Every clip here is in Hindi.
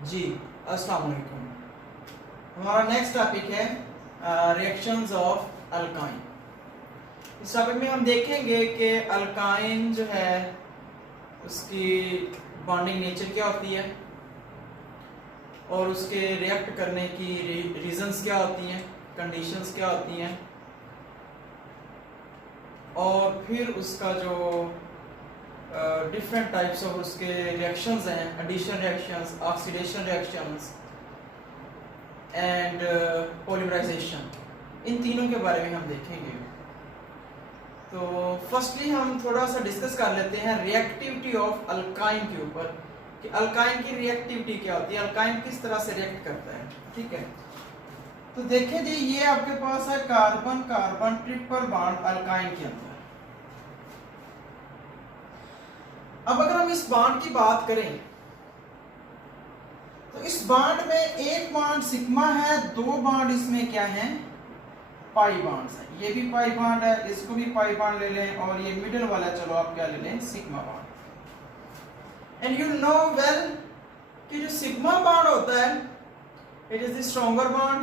जी, अस्सलाम वालेकुम। हमारा नेक्स्ट टॉपिक है रिएक्शंस ऑफ अल्काइन। इस टॉपिक में हम देखेंगे कि अल्काइन जो है उसकी बॉन्डिंग नेचर क्या होती है और उसके रिएक्ट करने की रीजंस क्या होती हैं, कंडीशंस क्या होती हैं, और फिर उसका जो डिफरेंट टाइप्स ऑफ उसके रिएक्शंस हैं, addition reactions, oxidation reactions and polymerization, इन तीनों के बारे में हम देखेंगे। तो फर्स्टली हम थोड़ा सा डिस्कस कर लेते हैं रिएक्टिविटी ऑफ अल्काइन के ऊपर कि अल्काइन की रिएक्टिविटी क्या होती है, अल्काइन किस तरह से रिएक्ट करता है। ठीक है, तो देखिए जी, ये आपके पास है carbon carbon triple bond alkyne के अंदर। अब अगर हम इस बॉन्ड की बात करें तो इस बॉन्ड में एक बॉन्ड सिग्मा है, दो बॉन्ड इसमें क्या है, पाई बॉन्ड्स है। ये भी पाई बॉन्ड है, इसको भी पाई बॉन्ड ले लें, और ये मिडिल वाला चलो आप क्या ले लें, sigma bond. And you know well कि जो सिग्मा बॉन्ड होता है it is the stronger bond,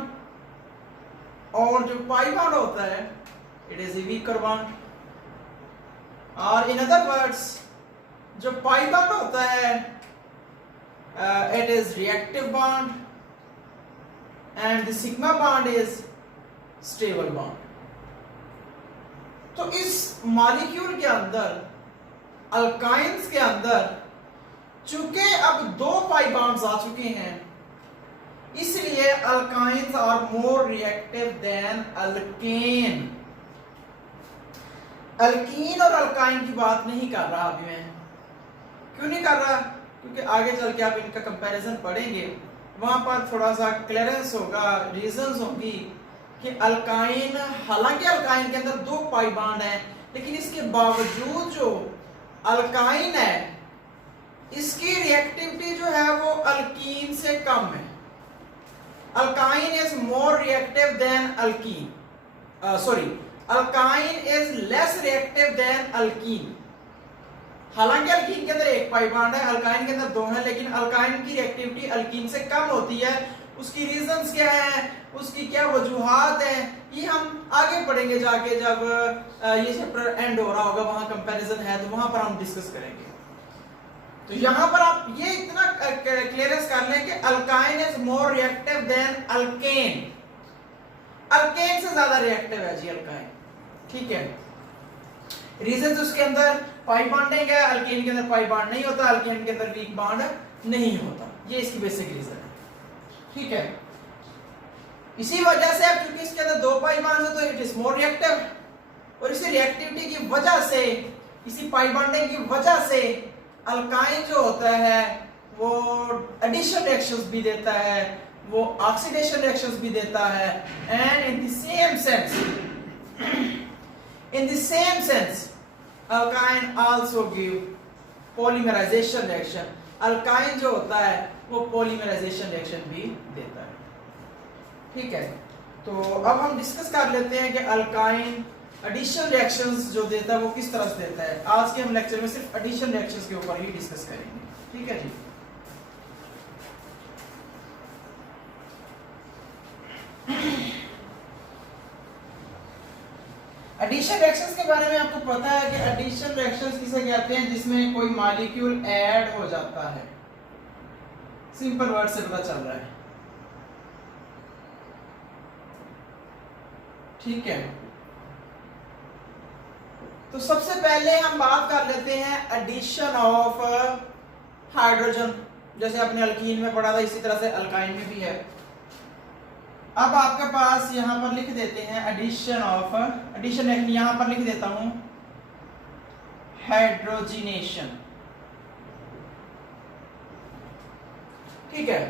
और जो पाई बॉन्ड होता है it is the weaker bond. और इन अदर वर्ड्स जो पाई बॉन्ड होता है it is reactive bond and the sigma bond is stable bond. तो इस मॉलिक्यूल के अंदर, अल्काइंस के अंदर, चूंकि अब दो पाई बॉन्ड्स आ चुके हैं, इसलिए alkynes are more reactive than alkane. Alkene और अल्काइन की बात नहीं कर रहा अभी मैं। क्यों नहीं कर रहा? क्योंकि आगे चल के आप इनका कंपैरिजन पढ़ेंगे, वहां पर थोड़ा सा क्लियरेंस होगा, रीजंस होंगी कि अल्काइन, हालांकि अल्काइन के अंदर दो पाई बॉन्ड है, लेकिन इसके बावजूद जो अल्काइन है इसकी रिएक्टिविटी जो है वो अल्कीन से कम है। Alkyne is more reactive then alkyne, alkyne is less reactive than alkyne. हालांकि अल्कीन के अंदर एक पाई बॉन्ड है, अल्काइन के अंदर दो है, लेकिन अल्काइन की रिएक्टिविटी अल्कीन से कम होती है। उसकी रीजंस क्या है, उसकी क्या वजूहात है, ये हम आगे पढ़ेंगे जाके, जब ये चैप्टर एंड हो रहा होगा, वहां कंपैरिजन है तो वहां पर हम डिस्कस करेंगे। तो यहां पर आप ये इतना क्लियरेंस कर लें कि alkyne is more reactive than alkane. Alkane से ज्यादा रिएक्टिव है जी अल्काइन। ठीक है, रीजंस उसके अंदर पाई बॉन्डिंग है, अल्केन के अंदर पाई बॉन्ड नहीं होता, अल्केन के अंदर वीक बॉन्ड नहीं होता। ये इसकी बेसिक रीजन है। ठीक है, इसी वजह से अब क्योंकि इसके अंदर दो पाई बॉन्ड है तो इट इज मोर रिएक्टिव, और इसी रिएक्टिविटी की वजह से, इसी पाई बॉन्डिंग की वजह से अल्काइन जो होता है वो एडिशन रिएक्शंस भी देता है, वो ऑक्सीडेशन रिएक्शंस भी देता है, and in the same sense alkyne also give polymerization reaction. Alkyne जो होता है वो पॉलीमराइजेशन रिएक्शन भी देता है। ठीक है, तो अब हम डिस्कस कर लेते हैं कि अल्काइन एडिशन रिएक्शंस जो देता है वो किस तरह से देता है। आज के हम लेक्चर में सिर्फ एडिशन रिएक्शंस के ऊपर ही डिस्कस करेंगे। ठीक है जी, एडिशन रिएक्शंस के बारे में आपको पता है कि एडिशन रिएक्शंस किसे कहते हैं, जिसमें कोई मॉलिक्यूल ऐड हो जाता है। सिंपल वर्ड से पता चल रहा है। ठीक है, तो सबसे पहले हम बात कर लेते हैं एडिशन ऑफ हाइड्रोजन। जैसे आपने अल्कीन में पढ़ा था, इसी तरह से अल्काइन में भी है। अब आपके पास यहां पर लिख देते हैं एडिशन यहां पर लिख देता हूं हाइड्रोजिनेशन। ठीक है,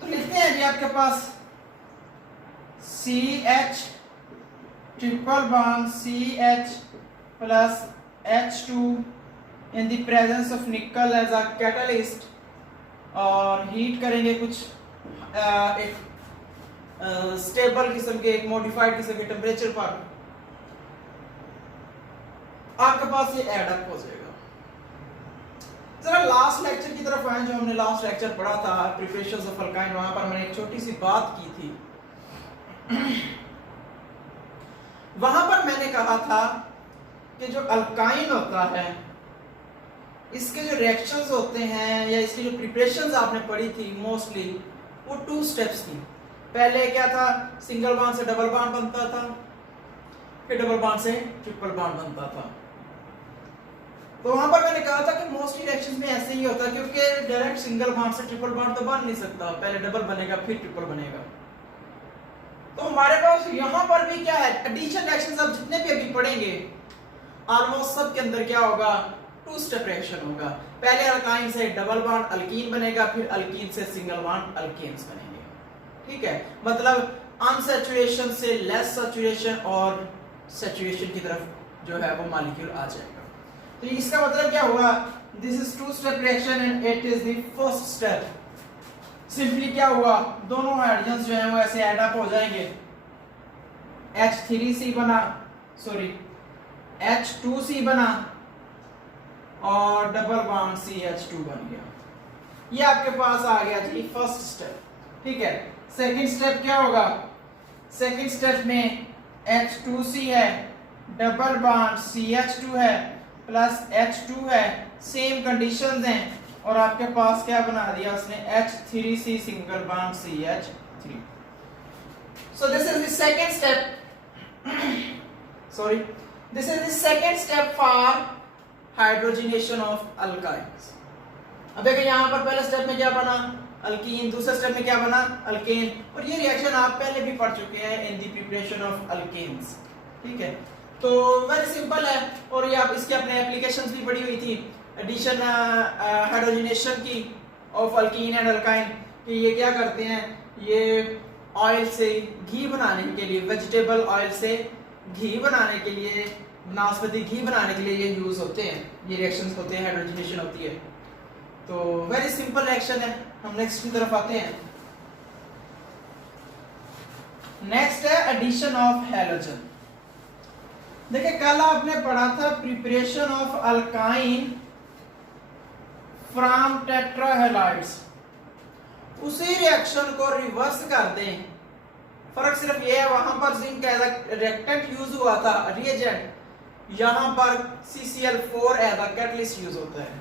तो लिखते हैं जी आपके पास CH triple bond CH plus H2 in the presence of nickel as a catalyst, और हीट करेंगे कुछ एक स्टेबल किस्म के, एक मॉडिफाइड किस्म के टेम्परेचर पर, आपके पास ये एड अप हो जाएगा। जरा लास्ट लेक्चर की तरफ आए, जो हमने लास्ट लेक्चर पढ़ा था प्रिपरेशंस ऑफ अल्काइन, वहां पर मैंने एक छोटी सी बात की थी। वहां पर मैंने कहा था कि जो अल्काइन होता है इसके जो रिएक्शंस होते हैं या इसकी जो प्रिपरेशंस आपने पढ़ी थी मोस्टली वो 2 स्टेप्स थी। पहले क्या था, सिंगल बॉन्ड से डबल बॉन्ड बनता था, फिर डबल बॉन्ड से ट्रिपल बॉन्ड बनता था। तो वहां पर मैंने कहा था कि मोस्टली रिएक्शंस में ऐसे ही होता है, क्योंकि डायरेक्ट सिंगल बॉन्ड से ट्रिपल बॉन्ड तो बन नहीं सकता, पहले डबल बनेगा फिर ट्रिपल बनेगा। तो हमारे पास यहां पर भी क्या है, एडिशन रिएक्शंस अब जितने भी अभी पढ़ेंगे ऑलमोस्ट सब के अंदर क्या होगा, 2 स्टेप रिएक्शन होगा। पहले अल्काइन से डबल बॉन्ड अल्कीन बनेगा, फिर अल्कीन से सिंगल बॉन्ड अल्केन्स बनेंगे। ठीक है, मतलब अनसैचुरेशन से लेस सैचुरेशन और सैचुरेशन की तरफ जो है वो मॉलिक्यूल आ जाएगा। तो इसका मतलब क्या हुआ, this is 2 step reaction and it is the first step. Simply क्या हुआ, दोनों हाइड्रोजन जो हैं वो ऐसे ऐड अप हो जाएंगे, H3C बना, सॉरी H2C बना और डबल बॉन्ड CH2 बन गया। ये आपके पास आ गया जी फर्स्ट स्टेप। ठीक है, सेकंड स्टेप क्या होगा, सेकंड स्टेप में H2C है, डबल बॉन्ड CH2 है प्लस H2 है, सेम कंडीशंस हैं और आपके पास क्या बना दिया उसने, H3C single bond CH3। So this is the second step sorry, this is the second step for hydrogenation of alkynes। अब देखिए यहाँ पर पहले स्टेप में क्या बना, अल्कीन, दूसरे स्टेप में क्या बना, अल्केन, और ये रिएक्शन आप पहले भी पढ़ चुके हैं in the preparation of alkanes. ठीक है, तो वेरी सिंपल है, और ये आप इसके अपने एप्लीकेशंस भी पढ़ी हुई थी, एडिशन हाइड्रोजनेशन की ऑफ अल्कीन एंड अल्काइन, कि ये क्या करते हैं, ये ऑयल से घी बनाने के लिए, वेजिटेबल ऑयल से घी बनाने के लिए, नाशपाती घी बनाने के लिए ये यूज होते हैं, ये रिएक्शंस होते हैं, हाइड्रोजनेशन होती है। तो वेरी सिंपल रिएक्शन है। हम नेक्स्ट की तरफ आते हैं। नेक्स्ट है एडिशन ऑफ हैलोजन। देखिए कल आपने पढ़ा था प्रिपरेशन ऑफ अल्काइन फ्रॉम टेट्राहेलाइड्स, उसी रिएक्शन को रिवर्स कर दें। फर्क सिर्फ ये है, वहां पर zinc as a reactant use हुआ था, रिएजेंट, यहां पर CCl4 as a catalyst use होता है।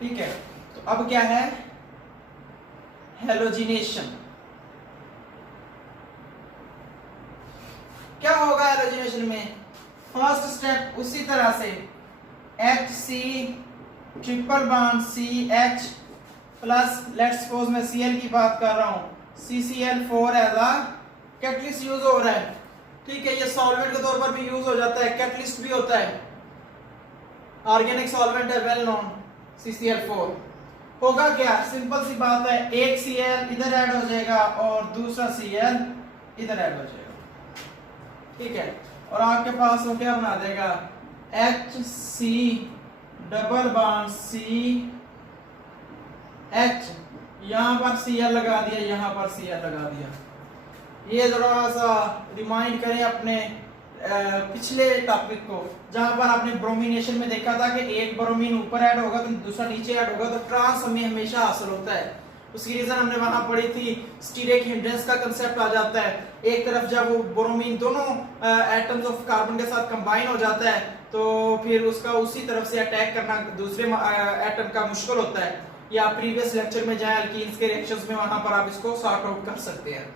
ठीक है, तो अब क्या है, हेलोजिनेशन। क्या होगा हेलोजिनेशन में, फर्स्ट स्टेप उसी तरह से HC triple bond CH plus, let's suppose मैं Cl की बात कर रहा हूं, CCl4 as a catalyst use हो रहा है। ठीक है, ये सॉल्वेंट के तौर पर भी यूज हो जाता है, कैटलिस्ट भी होता है, ऑर्गेनिक सॉल्वेंट है, वेल नोन CCl4। होगा क्या, सिंपल सी बात है, एक Cl इधर ऐड हो जाएगा और दूसरा Cl इधर ऐड हो जाएगा। ठीक है, और आपके पास वो क्या बना देगा, HC डबल बॉन्ड CH, यहां पर Cl लगा दिया, यहां पर Cl लगा दिया। ये थोड़ा सा रिमाइंड करें अपने पिछले टॉपिक को, जहां पर आपने ब्रोमिनेशन में देखा था कि एक ब्रोमीन ऊपर ऐड होगा तो दूसरा नीचे ऐड होगा, तो ट्रांस हमें हमेशा हासिल होता है। उसकी रीजन हमने वहां पढ़ी थी, स्टीरिक हिंड्रेंस का कंसेप्ट आ जाता है। एक तरफ जब वो ब्रोमीन दोनों एटम्स ऑफ कार्बन के साथ कंबाइन हो जाता है तो फिर उसका उसी तरफ से अटैक करना दूसरे एटम का मुश्किल होता है। या प्रीवियस लेक्चर में जाए अल्कीन्स के रिएक्शंस में, वहां पर आप इसको सॉर्ट आउट कर सकते हैं।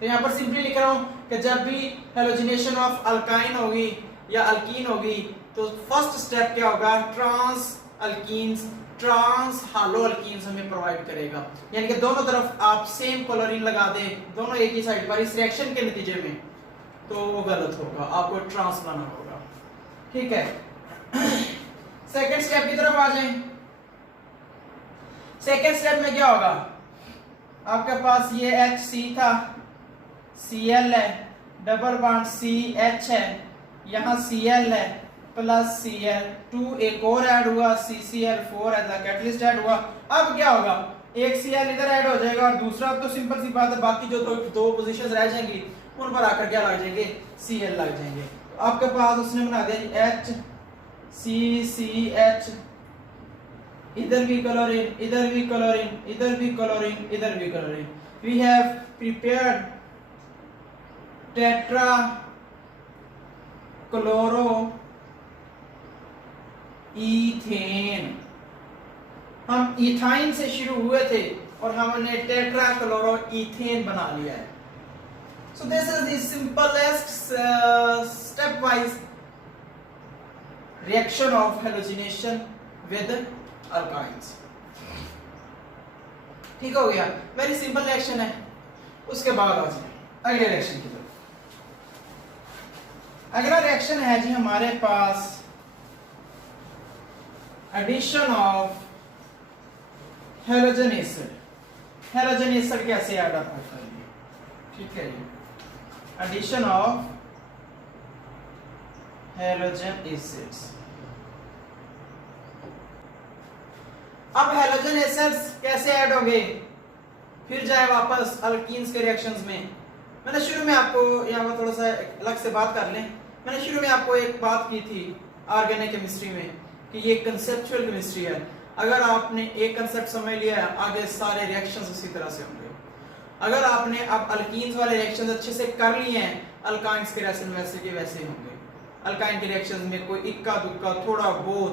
तो यहाँ पर सिंपली लिख रहा हूं कि जब भी हेलोजिनेशन ऑफ अल्काइन होगी या अल्कीन होगी तो फर्स्ट स्टेप क्या होगा, ट्रांस अल्कीन्स, ट्रांस हालो अल्कीन्स हमें प्रोवाइड करेगा। यानी कि दोनों तरफ आप सेम क्लोरीन लगा दें, दोनों एक ही साइड पर, इस रिएक्शन के नतीजे में, तो वो गलत होगा, आपको ट्रांस लाना होगा। ठीक है, सेकेंड स्टेप की तरफ आ जाए। सेकेंड स्टेप में क्या होगा, आपके पास ये HC था, Cl है, डबल बॉन्ड CH है, यहाँ Cl है प्लस Cl2, एक और ऐड हुआ CCl4 as a catalyst add हुआ। अब क्या होगा, एक Cl इधर ऐड हो जाएगा और दूसरा, तो सिंपल सी बात है, बाकी जो दो पोजीशंस रह जाएंगी उन पर आकर क्या लग जाएंगे, Cl लग जाएंगे। तो आपके पास उसने बना दिया HCCH इधर भी क्लोरीन, इधर भी क्लोरीन, इधर भी क्लोरीन, इधर भी chlorine. We have prepared tetra chloro ethane. हम इथाइन से शुरू हुए थे और हमने टेट्रा क्लोरो इथेन बना लिया है. So this is the simplest step wise reaction of halogenation with alkynes. ठीक हो गया, वेरी सिंपल रिएक्शन है. उसके बाद आ जाए अगले रिएक्शन की तरफ. अगला रिएक्शन है जी हमारे पास addition of halogen acid. Halogen acid कैसे ऐड अप होता है, ठीक है जी. Addition of halogen acids. अब हेलोजन एसिड्स कैसे ऐड होंगे, फिर जाए वापस अल्कीन्स के रिएक्शंस में. मैंने शुरू में आपको यहाँ पर थोड़ा सा अलग से बात कर लें. मैंने शुरू में आपको एक बात की थी ऑर्गेनिक केमिस्ट्री में कि ये कंसेप्चुअल केमिस्ट्री है. अगर आपने एक कंसेप्ट समझ लिया है, आगे सारे रिएक्शंस उसी तरह से होंगे. अगर आपने अब अल्कीन्स वाले रिएक्शंस अच्छे से कर लिए हैं, अल्काइंस के रिएक्शन वैसे के वैसे होंगे. अल्काइन के रिएक्शंस में कोई इक्का दुक्का थोड़ा बहुत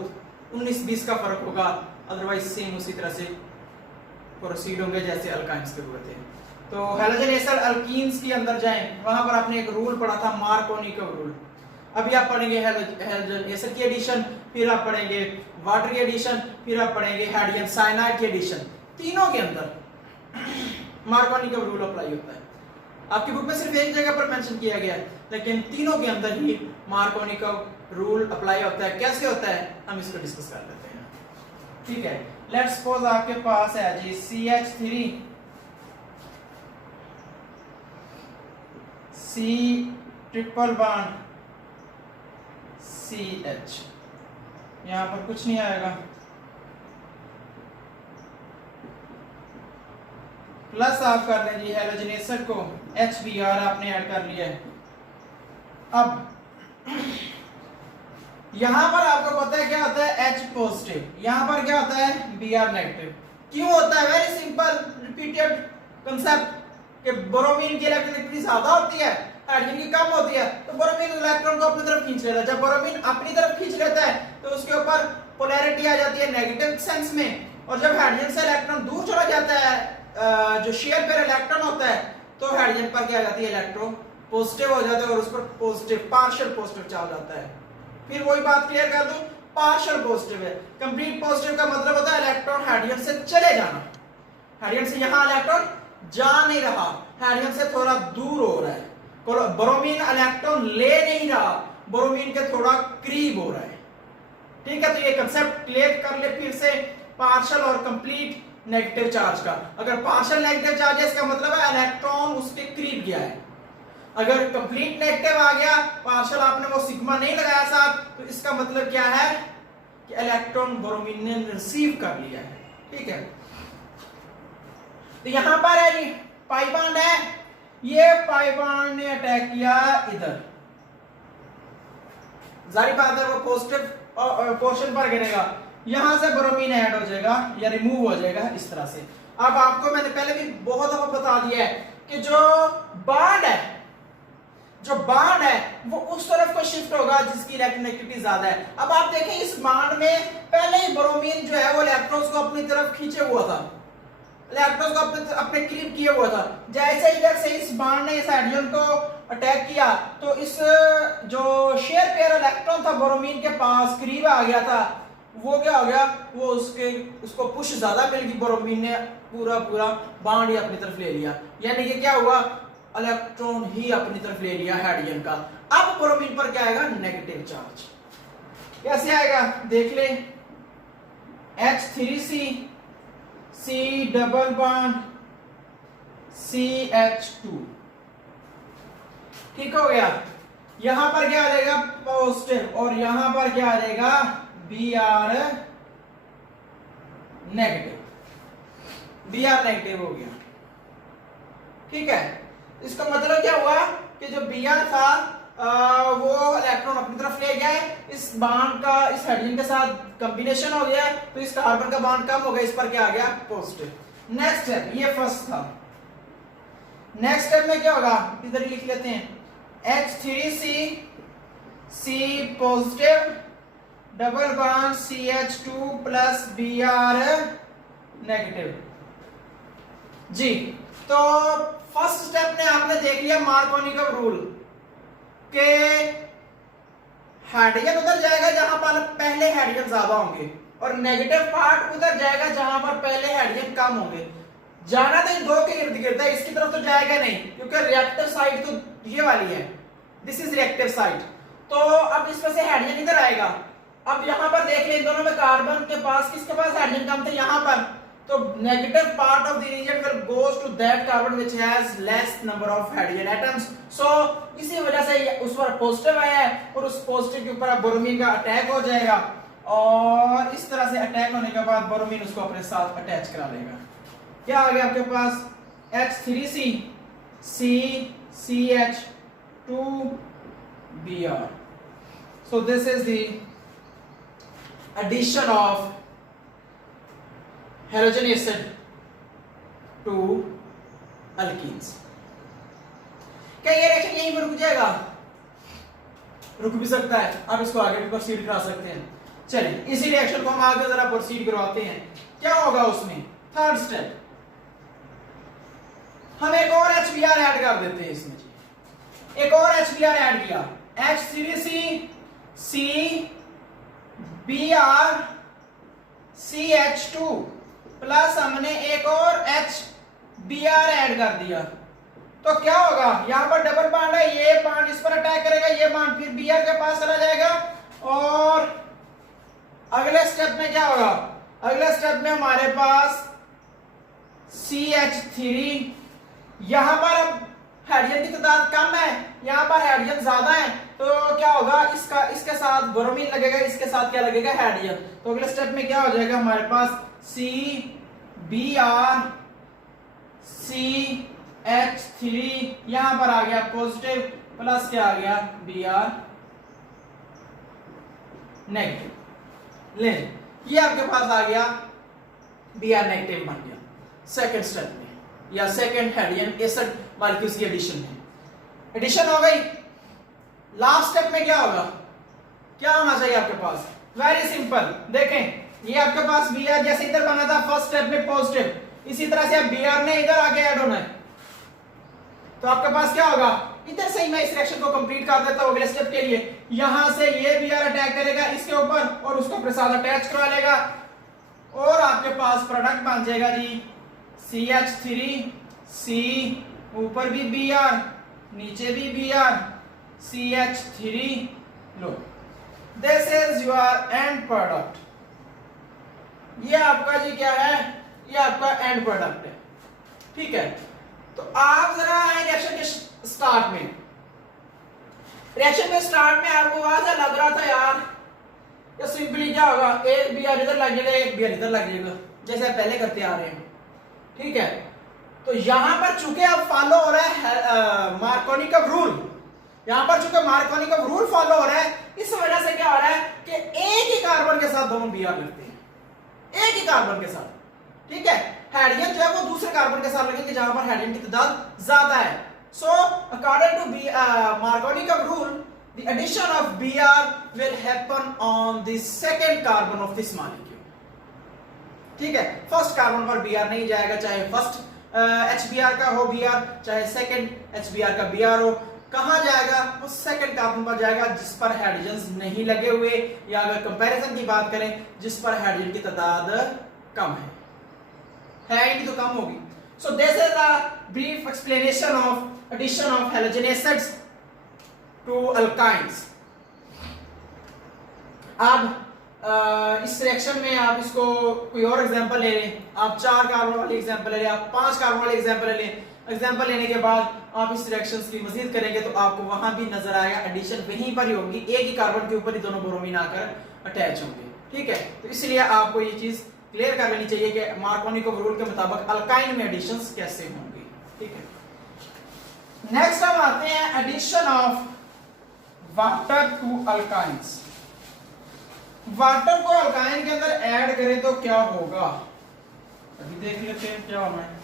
19-20 का फर्क होगा, अदरवाइज सेम उसी तरह से प्रोसीड होंगे जैसे अल्काइंस के हुए थे. तो हेलोजन एसिड अल्कीन्स के अंदर जाएं, वहां पर आपने एक रूल पढ़ा था मार्कोनी का रूल. अभी आप पढ़ेंगे हेलोजन एसिड की एडिशन, फिर आप पढ़ेंगे वाटर की एडिशन, फिर आप पढ़ेंगे हाइड्रोजन साइनाइड की एडिशन. तीनों के अंदर मार्कोनी का रूल अप्लाई होता है. आपकी बुक में सिर्फ एक जगह पर मेंशन किया गया है, लेकिन तीनों के अंदर ही मार्कोनी का रूल अप्लाई होता है. कैसे होता है हम इसको डिस्कस कर लेते हैं. ठीक है, लेट्स सपोज आपके पास है जी CH3 C triple bond CH. यहां पर कुछ नहीं आएगा, प्लस आप कर लें जी हेलोजन एसिड को HBr आपने ऐड कर लिया है. अब यहां पर आपको पता है क्या होता है H पॉजिटिव, यहां पर क्या होता है Br नेगेटिव. क्यों होता है, वेरी सिंपल रिपीटेड कांसेप्ट कि बोरोमीन की इलेक्ट्रोनेगेटिविटी ज्यादा होती है, हाइड्रोजन की कम होती है, तो बोरोमीन इलेक्ट्रॉन को अपनी तरफ खींच लेता है. जब बोरोमीन अपनी तरफ खींच लेता है तो उसके ऊपर पोलैरिटी आ जाती है नेगेटिव सेंस में, और जब हाइड्रोजन से इलेक्ट्रॉन दूर चला जाता है जो शेयर पेयर इलेक्ट्रॉन होता है, तो हाइड्रोजन पर क्या आ जाती है इलेक्ट्रॉन पॉजिटिव हो जाता है और उस पर पॉजिटिव पार्शियल पॉजिटिव चार्ज आता है. फिर वही बात क्लियर कर दूं, पार्शियल पॉजिटिव है. कंप्लीट पॉजिटिव का मतलब होता है इलेक्ट्रॉन हाइड्रोजन से चले जाना. हाइड्रोजन से यहां इलेक्ट्रॉन जा नहीं रहा, हाइड्रोजन से थोड़ा दूर हो रहा है. बोरोमीन इलेक्ट्रॉन ले नहीं रहा, बोरोमीन के थोड़ा करीब हो रहा है. ठीक है, तो ये कांसेप्ट क्लियर कर ले फिर से पार्शियल और कंप्लीट नेगेटिव चार्ज का. अगर पार्शियल नेगेटिव चार्ज है इसका मतलब है इलेक्ट्रॉन उसके करीब गया है. अगर कंप्लीट नेगेटिव आ गया, पार्शियल आपने वो सिग्मा नहीं लगाया साथ, तो इसका मतलब क्या है कि इलेक्ट्रॉन बोरोमीन ने रिसीव कर लिया है. ठीक है, तो यहां पर है जी पाई बॉन्ड है, ये पाई बॉन्ड ने अटैक किया इधर, जारी बात है वो पॉजिटिव पोर्शन पर गिरेगा, यहां से ब्रोमीन ऐड हो जाएगा या रिमूव हो जाएगा इस तरह से. अब आपको मैंने पहले भी बहुत दफा बता दिया है कि जो बॉन्ड है वो उस तरफ को शिफ्ट होगा जिसकी इलेक्ट्रोनेगेटिविटी ज्यादा है. अब आप देखें इस बॉन्ड में पहले ही ब्रोमीन जो है वो इलेक्ट्रॉन्स को अपनी तरफ खींचे हुआ था, इलेक्ट्रॉन्स को अपने करीब किए हुआ था. जैसे इधर से इस बॉन्ड ने इस हाइड्रोजन को अटैक किया तो इस जो शेयर पेयर इलेक्ट्रॉन था ब्रोमीन के पास करीब आ गया था, वो क्या हो गया, वो उसको पुश ज्यादा मिल गई, ब्रोमीन ने पूरा बॉन्ड ही अपनी तरफ ले लिया. यानी कि क्या हुआ, इलेक्ट्रॉन ही अपनी तरफ ले लिया हाइड्रोजन का. अब ब्रोमीन पर क्या आएगा, नेगेटिव चार्ज. कैसे आएगा देख ले, H3C C double bond CH2. ठीक हो गया, यहां पर क्या आ जाएगा पॉजिटिव और यहां पर क्या आ जाएगा Br नेगेटिव. Br नेगेटिव हो गया. ठीक है, इसका मतलब क्या हुआ कि जो Br था वो इलेक्ट्रॉन अपनी तरफ ले गया है, इस बॉन्ड का इस हाइड्रोजन के साथ कॉम्बिनेशन हो गया, तो इस कार्बन का बॉन्ड कम हो गया, इस पर क्या आ गया पॉजिटिव। नेक्स्ट स्टेप, ये फर्स्ट था। नेक्स्ट स्टेप में क्या होगा, इधर लिख लेते हैं, H3C positive, double bond CH2 plus Br negative. जी, तो फर्स्ट स्टेप में आपने देख लिया मार्कोनी का रूल के हाइड्रोजन उधर जाएगा जहां पर पहले हाइड्रोजन ज्यादा होंगे, और नेगेटिव पार्ट उधर जाएगा जहां पर पहले हाइड्रोजन कम होंगे। जाना तो इन दो के इर्द गिर्द है, इसकी तरफ तो जाएगा नहीं, क्योंकि रिएक्टिव साइड तो ये वाली है, दिस इज रिएक्टिव साइड। तो अब इसमें से हाइड्रोजन इधर आएगा। अब यहां पर देख ले, इन दोनों में कार्बन के पास किसके पास हाइड्रोजन कम थे, यहां पर, तो negative part of the reagent will goes to that carbon which has less number of hydrogen atoms. So इसी वजह से उस पर पॉजिटिव आया है, और उस पॉजिटिव के ऊपर अब ब्रोमीन का अटैक हो जाएगा, और इस तरह से अटैक होने के बाद ब्रोमीन उसको अपने साथ अटैच करा लेगा। क्या आ गया आपके पास, H3C CH2Br। so this is the addition of halogen acid to alkenes। क्या ये रिएक्शन यहीं पर रुक जाएगा, रुक भी सकता है, आप इसको आगे भी प्रोसीड करा सकते हैं। चलिए इसी रिएक्शन को हम आगे जरा प्रोसीड करवाते हैं। क्या होगा उसमें, थर्ड स्टेप, हम एक और HBr ऐड कर देते हैं इसमें। एक और HBr ऐड किया, H3CCBr CH2 प्लस हमने एक और HBr ऐड कर दिया, तो क्या होगा, यहां पर डबल बॉन्ड है, ये बॉन्ड इस पर अटैक करेगा, ये बॉन्ड फिर Br के पास चला जाएगा, और अगले स्टेप में क्या होगा, अगले स्टेप में हमारे पास CH3, यहां पर अब हाइड्रोजन की तादाद कम है, यहां पर हाइड्रोजन ज्यादा है, तो क्या होगा, इसके साथ ब्रोमीन लगेगा, इसके साथ क्या लगेगा, हाइड्रोजन। तो अगले स्टेप में क्या हो जाएगा हमारे पास, CBr CH3, यहां पर आ गया पॉजिटिव, प्लस क्या आ गया, Br नेगेटिव। ले, ये आपके पास आ गया Br नेगेटिव बन गया सेकंड स्टेप में, या सेकंड हाइड्रोजन एसिड मॉलिक्यूल्स की एडिशन है। एडिशन हो गई। लास्ट स्टेप में क्या होगा, क्या होना चाहिए आपके पास, वेरी सिंपल, देखें ये आपके पास Br जैसे इधर बना था फर्स्ट स्टेप में पॉजिटिव, इसी तरह से अब Br ने इधर आगे ऐड होना है, तो आपके पास क्या होगा, इधर से ही मैं इस रिएक्शन को कंप्लीट कर देता हूं अगले स्टेप के लिए। यहां से ये Br अटैक करेगा इसके ऊपर, और उसको अपने साथ अटैच करवा लेगा, और आपके पास प्रोडक्ट बन जाएगा जी CH3C, ऊपर भी Br, नीचे भी Br, CH3, low, this is your and product. ये आपका जी क्या है, ये आपका एंड प्रोडक्ट है, ठीक है। तो आप जरा आए रिएक्शन के स्टार्ट में, रिएक्शन के स्टार्ट में आपको वहां लग रहा था यार, या सिंपली क्या होगा, एक Br इधर लग जाएगा, एक Br इधर लग जाएगा, जैसे पहले करते आ रहे हैं, ठीक है। तो यहां पर चूंकि अब फॉलो हो रहा है मार्कोनी का रूल, यहां पर चूंकि मार्कोनी का रूल फॉलो हो रहा है, इस वजह से क्या हो रहा है कि एक ही कार्बन के साथ दोनों Br लगते हैं, एक ही कार्बन के साथ, ठीक है। हाइड्रोजन जो है वो दूसरे कार्बन के साथ लगेंगे जहां पर हाइड्रोजन की तादाद ज्यादा है। सो अकॉर्डिंग टू मार्कोनी का rule, the addition of Br will happen on the second carbon of this molecule, ठीक है। फर्स्ट कार्बन पर Br नहीं जाएगा, चाहे फर्स्ट HBr का हो Br, चाहे सेकंड HBr का Br हो, कहां जाएगा, वो सेकंड कार्बन पर जाएगा जिस पर हाइड्रोजन नहीं लगे हुए, या अगर कंपैरिजन की बात करें जिस पर हाइड्रोजन की तादाद कम है इनकी तो कम होगी। So this is a brief explanation of addition of halogen acids to alkynes. अब इस रिएक्शन में आप इसको कोई और एग्जांपल ले लें, आप 4 कार्बन वाली एग्जांपल ले लें, आप 5 कार्बन वाली एग्जांपल ले लें। एग्जांपल लेने के बाद आप इस रिएक्शंस की मजीद करेंगे तो आपको वहां भी नजर आएगा एडिशन वहीं पर ही होगी, एक ही कार्बन के ऊपर ही दोनों ब्रोमीन आकर अटैच होंगे, ठीक है। तो इसलिए आपको ये चीज क्लियर कर लेनी चाहिए कि मार्कोनी के रूल के मुताबिक अल्काइन में एडिशंस कैसे होंगे, ठीक है। नेक्स्ट हम आते हैं addition of water to alkynes, water को अल्काइन के अंदर ऐड करें तो क्या होगा, अभी देख लेते हैं क्या होना है।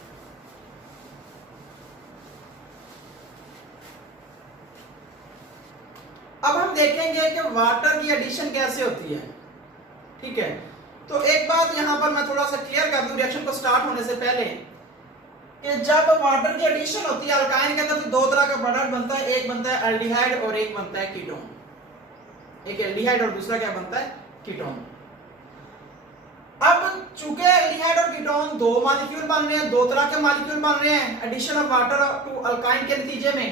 अब हम देखेंगे कि वाटर की एडिशन कैसे होती है। ठीक है, तो एक बात यहां पर मैं थोड़ा सा क्लियर कर दूं रिएक्शन को स्टार्ट होने से पहले, कि जब वाटर की एडिशन होती है अल्काइन के अंदर तो दो तरह का प्रोडक्ट बनता है, एक बनता है एल्डिहाइड और एक बनता है कीटोन। एक एल्डिहाइड और दूसरा क्या बनता है, कीटोन। अब चूंकि एल्डिहाइड और कीटोन दो मॉलिक्यूल बन रहे हैं, दो तरह के मॉलिक्यूल बन रहे हैं addition of water to alkyne के नतीजे में,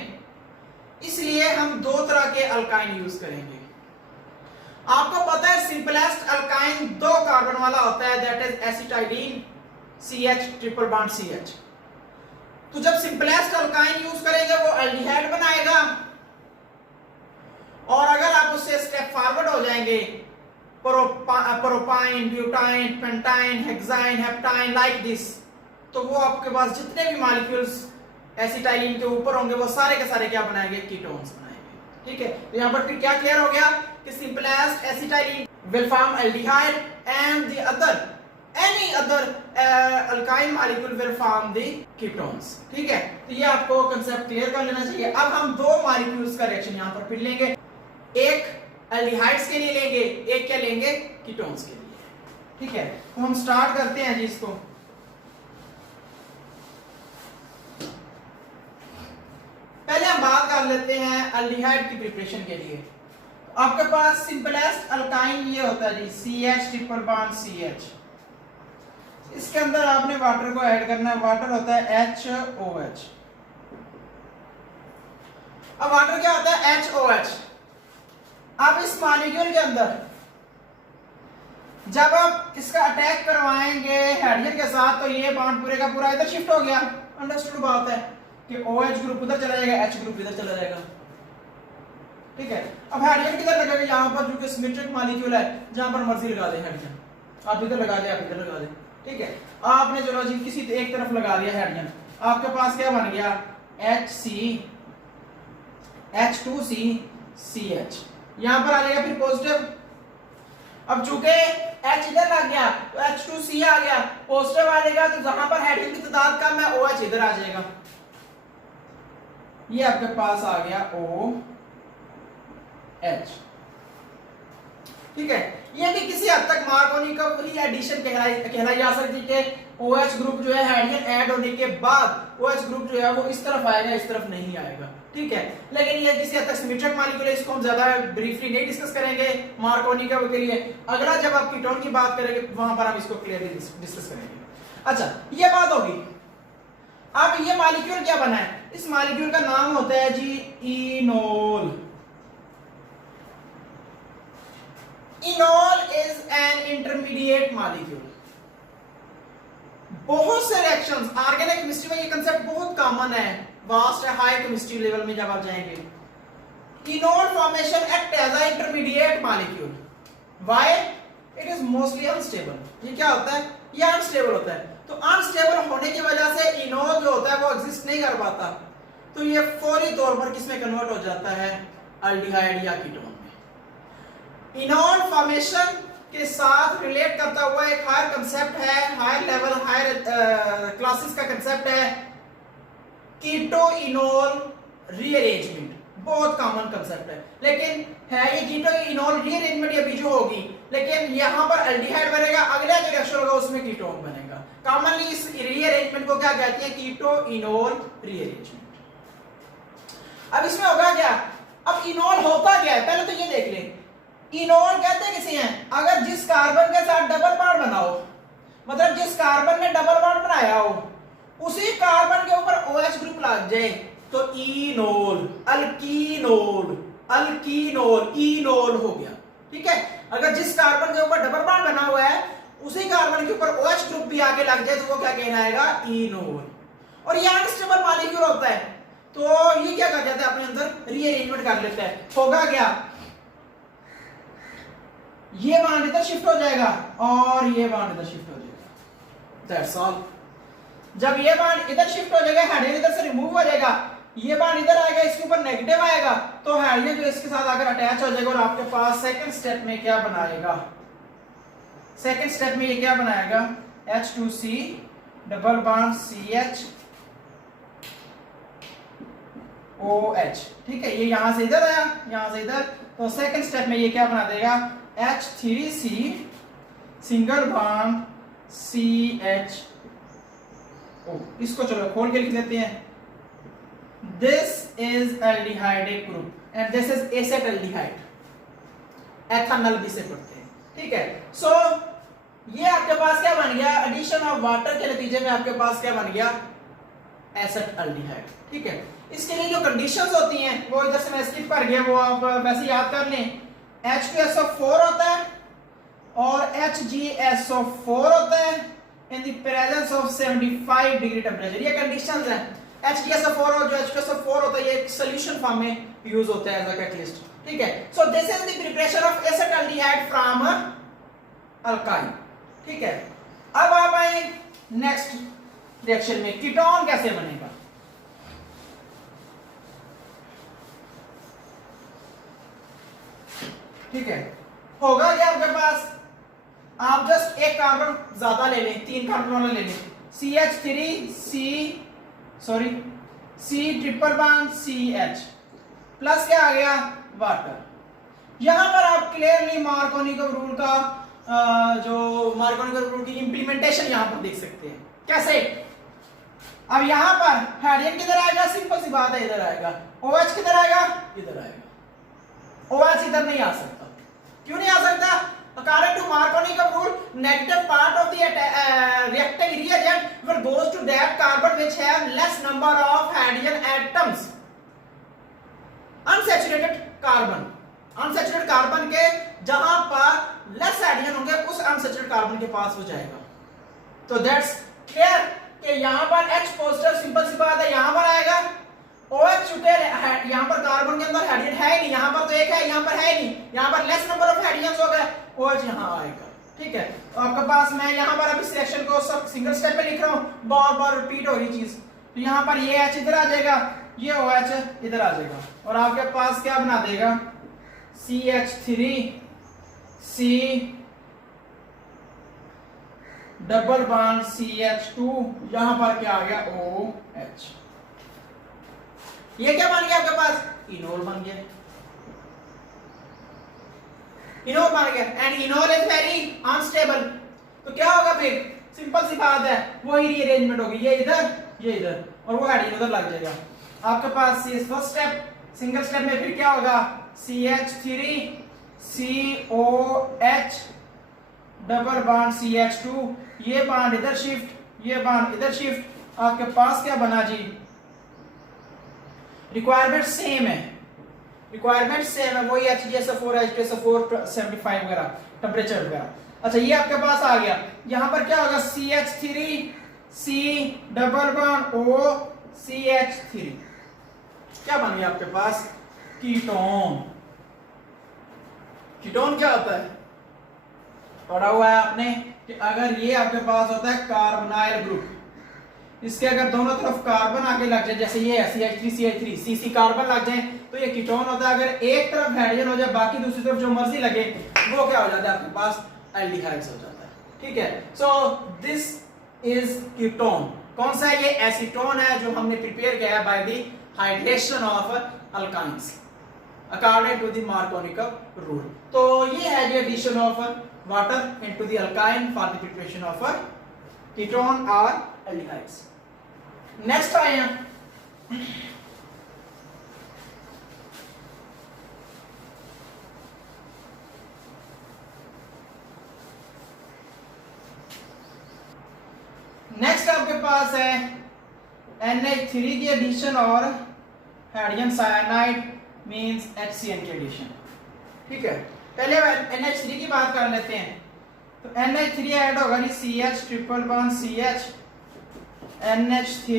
इसलिए हम दो तरह के अल्काइन यूज करेंगे। आपको पता है सिंपलेस्ट अल्काइन दो कार्बन वाला होता है, that is acetylene CH triple bond CH। तो जब सिंपलेस्ट अल्काइन यूज करेंगे वो एल्डिहाइड बनाएगा, और अगर आप उससे स्टेप फॉरवर्ड हो जाएंगे propyne, butyne, pentyne, hexyne, heptyne like this, तो वो आपके पास जितने भी मॉलिक्यूल्स एसिटाइलिन के ऊपर होंगे वो सारे के सारे क्या बनाएंगे, कीटोन्स बनाएंगे। ठीक है, तो यहां पर फिर क्या क्लियर हो गया कि simplest acetylene will form aldehyde and the other any other alkyne molecule will form the ketones. ठीक है, तो ये आपको कांसेप्ट क्लियर कर लेना चाहिए। अब हम दो मॉलिक्यूल्स का रिएक्शन यहां पर फिर लेंगे, एक एल्डिहाइड्स के लिए लेंगे, एक क्या लेंगे, कीटोन्स के लिए। ठीक है, तो हम स्टार्ट करते हैं जी इसको। पहले हम बात कर लेते हैं एल्डिहाइड की प्रिपरेशन के लिए। आपके पास सिंपलेस्ट अल्काइन ये होता है जी CH ट्रिपल बॉन्ड CH। इसके अंदर आपने वाटर को ऐड करना है, वाटर होता है HOH। अब वाटर क्या होता है, HOH। अब इस मॉलिक्यूल के अंदर जब आप इसका अटैक करवाएंगे हाइड्रोजन के साथ तो ये बॉन्ड पूरे का पूरा इधर शिफ्ट हो गया। अंडरस्टूड बात है कि OH ग्रुप उधर चला जाएगा, H ग्रुप इधर चला जाएगा। ठीक है, अब हाइड्रोजन किधर लगेगा, यहां पर जो कि सिमेट्रिक मॉलिक्यूल है, जहां पर मर्जी लगा दे हाइड्रोजन, आप इधर लगा दे, आप इधर लगा दे। ठीक है, आपने चलो जी किसी एक तरफ लगा दिया हाइड्रोजन, आपके पास क्या बन गया, H2CH। यहां पर आ जाएगा फिर पॉजिटिव। अब चूंकि H इधर लग गया तो H2C आ गया, पॉजिटिव आ जाएगा, तो जहां पर हाइड्रोजन की तादाद कम है OH इधर आ जाएगा, ये आपके पास आ गया OH। ठीक है, ये भी किसी हद तक मार्कोनी का वही एडिशन कहलाई जा सकती है कि OH ग्रुप जो है हाइड्रोजन ऐड होने के बाद OH ग्रुप जो है वो इस तरफ आएगा, इस तरफ नहीं आएगा। ठीक है, लेकिन ये किसी हद तक सिमेट्रिक मॉलिक्यूल है, इसको हम ज्यादा ब्रीफली नहीं डिस्कस करेंगे मार्कोनी का के लिए। अगला जब आप कीटोन की बात करेंगे वहां पर हम इसको क्लियरली डिस्कस करेंगे। अच्छा, ये बात होगी। अब ये मॉलिक्यूल क्या बना है, इस मॉलिक्यूल का नाम होता है जी enol. Enol is an intermediate molecule. बहुत से रिएक्शंस ऑर्गेनिक केमिस्ट्री में ये कांसेप्ट बहुत कॉमन है, वास्ट है, हाई केमिस्ट्री लेवल में जब आप जाएंगे। Enol formation act as a intermediate molecule. Why? It is mostly unstable. ये क्या होता है, ये अनस्टेबल होता है। तो अनस्टेबल होने की वजह से इनोल जो होता है वो एग्जिस्ट नहीं कर पाता, तो ये फौरी तौर पर किसमें कन्वर्ट हो जाता है, एल्डिहाइड या कीटोन में। इनोल फॉर्मेशन के साथ रिलेट करता हुआ एक हायर कंसेप्ट है, हायर लेवल हायर क्लासेस का कंसेप्ट है कीटो इनोल रीअरेंजमेंट। बहुत कॉमन कंसेप्ट है, लेकिन है ये कीटो इनोल रीअरेंजमेंट ये भी जो होगी, लेकिन यहां पर एल्डिहाइड बनेगा, अगला जो रिएक्शन होगा उसमें कीटोन बनेगा। कॉमनली इस रीअरेंजमेंट को क्या कहते हैं, कीटो इनोल रीअरेंजमेंट। अब इसमें होगा क्या, अब इनोल होता क्या है पहले तो ये देख लें। इनोल कहते किसे हैं, अगर जिस कार्बन के साथ डबल बॉन्ड बनाओ, मतलब जिस कार्बन ने डबल बॉन्ड बनाया हो उसी कार्बन के ऊपर OH ग्रुप लग जाए तो इनोल, अल्कीनोल, अल्कीनोल, इनोल हो गया। ठीक है, अगर जिस कार्बन के ऊपर डबल बॉन्ड बना हुआ है उसी कार्बन के ऊपर OH ग्रुप भी आके लग जाए तो वो क्या कहना आएगा, इनोल। और ये अनस्टेबल मॉलिक्यूल होता है, तो ये क्या कर जाता है अपने अंदर रीअरेंजमेंट कर लेता है। होगा क्या, ये बॉन्ड इधर शिफ्ट हो जाएगा और ये बॉन्ड इधर शिफ्ट हो जाएगा, दैट्स ऑल। जब ये बॉन्ड इधर शिफ्ट हो जाएगा, हाइड्रोजन इधर से रिमूव हो जाएगा, ये बार इधर आएगा, इसके ऊपर नेगेटिव आएगा, तो हाइड्रोजन जो इसके साथ आकर अटैच हो जाएगा और आपके पास सेकंड स्टेप में क्या बनाएगा, सेकंड स्टेप में ये क्या बनाएगा, H2C double bond CH OH। ठीक है, ये यहां से इधर आया, यहां से इधर, तो सेकंड स्टेप में ये क्या बना देगा, H3C सिंगल बॉन्ड CHO। इसको चलो खोल के लिख देते हैं, this is aldehyde group and this is acetaldehyde, ethanol भी से पढ़ते हैं। ठीक है, सो ये आपके पास क्या बन गया, एडिशन ऑफ वाटर के नतीजे में आपके पास क्या बन गया, एसेटल्डिहाइड। ठीक है, इसके लिए जो कंडीशंस होती हैं वो इधर से मैं स्किप कर गया, वो आप वैसे याद कर लें। H2SO4 होता है और HgSO4 होता है इन the presence of 75 degree temperature, ये कंडीशंस हैं। HgSO4 और जो H2SO4 होता है ये एक सॉल्यूशन फॉर्म में यूज होता है एज अ कैटलिस्ट। ठीक है, so this is the preparation of acetaldehyde from alkyne. ठीक है, अब आप आए नेक्स्ट रिएक्शन में, कीटोन कैसे बनेगा। ठीक है, होगा क्या आपके पास, आप जस्ट एक कार्बन ज्यादा ले लें, 3 कार्बन वाला ले लें, C triple bond CH plus क्या आ गया, वाटर। यहां पर आप क्लियरली मार्कोनिकल रूल का जो मार्कोनिकल रूल की इंप्लीमेंटेशन यहां पर देख सकते हैं। कैसे, अब यहां पर हाइड्रोजन किधर आएगा, सिंपल सी बात है, इधर आएगा। OH किधर आएगा, इधर आएगा। OH इधर नहीं आ सकता, क्यों नहीं आ सकता, according to Marconi's rule, negative part of the reacting reagent will goes to that carbon which have less number of hydrogen atoms। unsaturated carbon के जहां पर लेस हाइड्रोजन होंगे उस अनसैचुरेटेड कार्बन के पास हो जाएगा। तो दैट्स क्लियर कि यहां पर H पॉजिटिव, सिंपल सी बात है, यहां पर आएगा। OH चूंकि यहां पर कार्बन के अंदर हाइड्रोजन है ही नहीं, यहां पर तो एक है, यहां पर है नहीं, यहां पर लेस नंबर ऑफ हाइड्रोजन हो गए, OH यहां आएगा। ठीक है, तो आपके पास मैं यहां पर अभी इस रिएक्शन को सब सिंगल स्टेप पे लिख रहा हूं, बार बार रिपीट हो रही चीज। तो यहां पर ये H इधर आ जाएगा, ये OH इधर आ जाएगा और आपके पास क्या बना देगा, CH3C डबल बॉन्ड CH2, यहां पर क्या आ गया, OH। ये क्या बन गया आपके पास, इनोल बन गया, इनोल बन गया, and enol is very unstable. तो क्या होगा फिर, सिंपल सी बात है, वही रीअरेंजमेंट होगी, ये इधर और वो हाइड्रोजन उधर लग जाएगा। आपके पास ये फर्स्ट स्टेप, सिंगल स्टेप में फिर क्या होगा, CH3COH डबल बॉन्ड CH2, ये बॉन्ड इधर शिफ्ट, ये बॉन्ड इधर शिफ्ट, आपके पास क्या बना जी, रिक्वायरमेंट सेम है, वही HgSO4 H2SO4 75 वगैरह टेंपरेचर वगैरह। अच्छा, ये आपके पास आ गया, यहां पर क्या होगा, CH3C डबल बॉन्ड OCH3, क्या बन गया आपके पास, कीटोन। कीटोन क्या होता है, पढ़ा हुआ है आपने कि अगर ये आपके पास होता है कार्बोनाइल ग्रुप, इसके अगर दोनों तरफ कार्बन आगे लग जाए, जैसे ये CH3CH3 CC कार्बन लग जाए तो ये कीटोन होता है। अगर एक तरफ हाइड्रोजन हो जाए, बाकी दूसरी तरफ जो मर्जी लगे, वो क्या हो जाता है, आपके पास एल्डिहाइड्स हो जाता है। ठीक है, सो दिस इज कीटोन। कौन सा है ये, एसीटोन है, जो हमने प्रिपेयर किया है by the hydration of alkynes according to the Markovnikov rule. तो ये है जो addition of water into the alkyne for the preparation of ketone और एल्डिहाइड्स। नेक्स्ट आए हैं नेक्स्ट आपके पास है NH3 की एडिशन और हाइड्रोजन साइनाइड मींस HCN की एडिशन। ठीक है, पहले NH3 की बात कर लेते हैं। तो NH3 ऐड होगा जी CH triple bond CH NH3,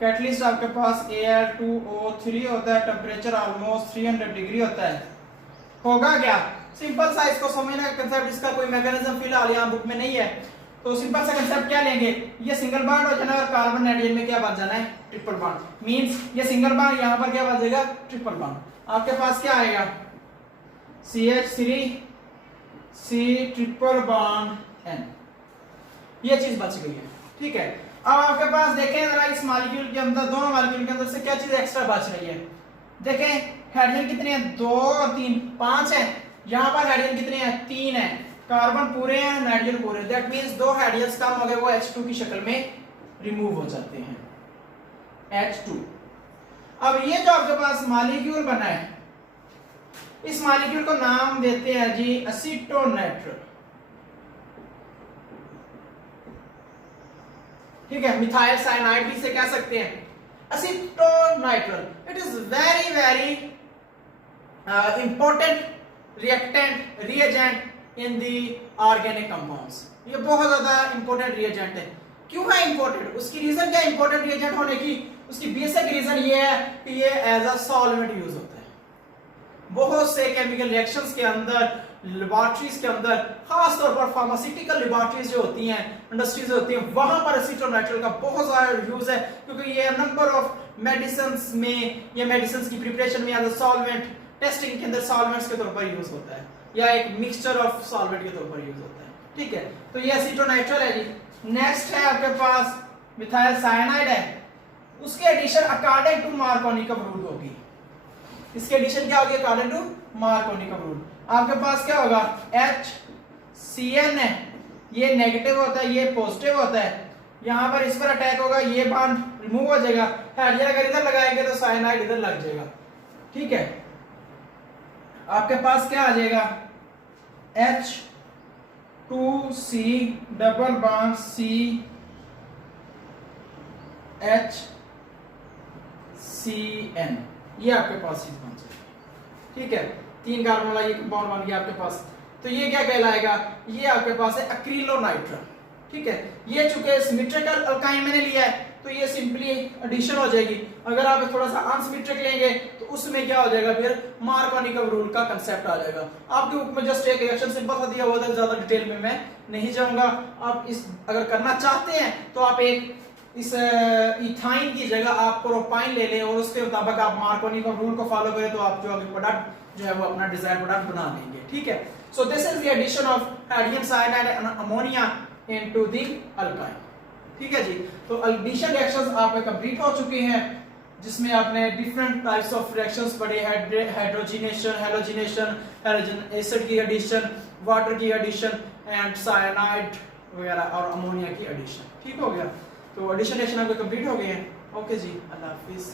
catalyst आपके पास Al2O3 होता है, टेम्परेचर ऑलमोस्ट 300 डिग्री होता है। होगा क्या, सिंपल सा इसको समझने का कंसेप्ट, इसका कोई मैकेनिज्म फिलहाल यहाँ बुक में नहीं है। तो सिंपल सा कंसेप्ट क्या लेंगे, ये सिंगल बॉन्ड हो जाना है और कार्बन नाइट्रोजन में क्या बन जाना है, ट्रिपल बॉन्ड। मींस ये सिंगल बॉन्ड यहाँ पर क्या बन जाएगा, ट्रिपल बॉन्ड। आपके पास क्या आएगा, CH3 C triple bond N, ये चीज बच गई है। ठीक है, अब आपके पास देखें जरा इस मॉलिक्यूल के अंदर, दोनों मॉलिक्यूल के अंदर से क्या चीज एक्स्ट्रा बच रही है। देखें हाइड्रोजन कितने हैं, 2 और 3, 5 है। यहाँ पर हाइड्रोजन कितने हैं, 3 है। कार्बन पूरे हैं, नाइट्रोजन पूरे, दैट मींस 2 हाइड्रोजन कम हो गए, वो H2 की शक्ल में रिमूव हो जाते हैं, H2। अब ये जो आपके पास मॉलिक्यूल बना है, इस मॉलिक्यूल को नाम देते हैं जी एसीटोनाइट्रल। ठीक है, मिथाइल साइनाइड भी इसे कह सकते हैं, acetonitrile. It is very very important reactant reagent in the organic compounds. ये बहुत ज्यादा इंपॉर्टेंट रिएजेंट है। क्यों है इंपॉर्टेंट, उसकी रीजन क्या इंपॉर्टेंट रिएजेंट होने की, उसकी बेसिक रीजन ये है कि ये एज अ सॉल्वेंट यूज होता है। बहुत से केमिकल रिएक्शंस के अंदर, लेबोरेटरीज के अंदर, खास तौर पर फार्मास्यूटिकल लेबोरेटरीज जो होती हैं, इंडस्ट्रीज होती हैं, वहां पर एसीटोनाइट्रल का बहुत ज्यादा यूज है, क्योंकि ये नंबर ऑफ मेडिसिन्स में, ये मेडिसिन्स की प्रिपरेशन में एज अ सॉल्वेंट, टेस्टिंग के अंदर सॉल्वेंट्स के तौर पर यूज होता है, या एक मिक्सचर ऑफ सॉल्वेंट के तौर पर यूज होता है। ठीक है, तो ये एसीटोनाइट्रल है जी। नेक्स्ट है आपके पास मिथाइल साइनाइड है, उसके एडिशन अकॉर्डिंग टू मार्कोनी का रूल होगी। इसके एडिशन क्या होगी, अकॉर्डिंग टू मार्कोनी का रूल। आपके पास क्या होगा, HCN है, ये नेगेटिव होता है, ये पॉजिटिव होता है। यहां पर इस पर अटैक होगा, ये बॉन्ड रिमूव हो जाएगा, हाइड्रोजन अगर इधर लगाएंगे तो साइनाइड इधर लग जाएगा। ठीक है, आपके पास क्या आ जाएगा, H2C double bond C HCN, ये आपके पास चीज बन जाएगी। ठीक है, 3 कार्बन वाला ये बॉन्ड बन गया आपके पास। तो ये क्या कहलाएगा, ये आपके पास है एक्रिलोनाइट्रल। ठीक है, ये चूंकि सिमेट्रिकल अल्काइन मैंने लिया है तो ये सिंपली एडिशन हो जाएगी। अगर आप थोड़ा सा अनसिमेट्रिक लेंगे तो उसमें क्या हो जाएगा, फिर मार्कोनी का रूल का कंसेप्ट आ जाएगा। आपके बुक में जस्ट एक रिएक्शन सिंपल सा दिया हुआ था, ज्यादा डिटेल में मैं नहीं जाऊंगा। आप इस अगर करना चाहते हैं तो आप एक इस इथाइन की जगह आप प्रोपाइन ले लें और उसके मुताबिक आप मार्कोनी का रूल को फॉलो करें, तो आप जो अभी प्रोडक्ट जो है वो अपना डिजायर्ड प्रोडक्ट बना लेंगे। ठीक है, so this is the addition of hydrogen cyanide and ammonia into the alkyne. ठीक है जी, तो एडिशन रिएक्शंस आपके कंप्लीट हो चुके हैं, जिसमें आपने डिफरेंट टाइप्स ऑफ रिएक्शंस पढ़े, हाइड्रोजनेशन, हैलोजिनेशन, हैलोजन एसिड की एडिशन, वाटर की एडिशन एंड साइनाइड वगैरह और अमोनिया की एडिशन। ठीक हो गया, तो एडिशन रिएक्शन आपके कंप्लीट हो गए हैं। ओके जी, अल्लाह हाफिज।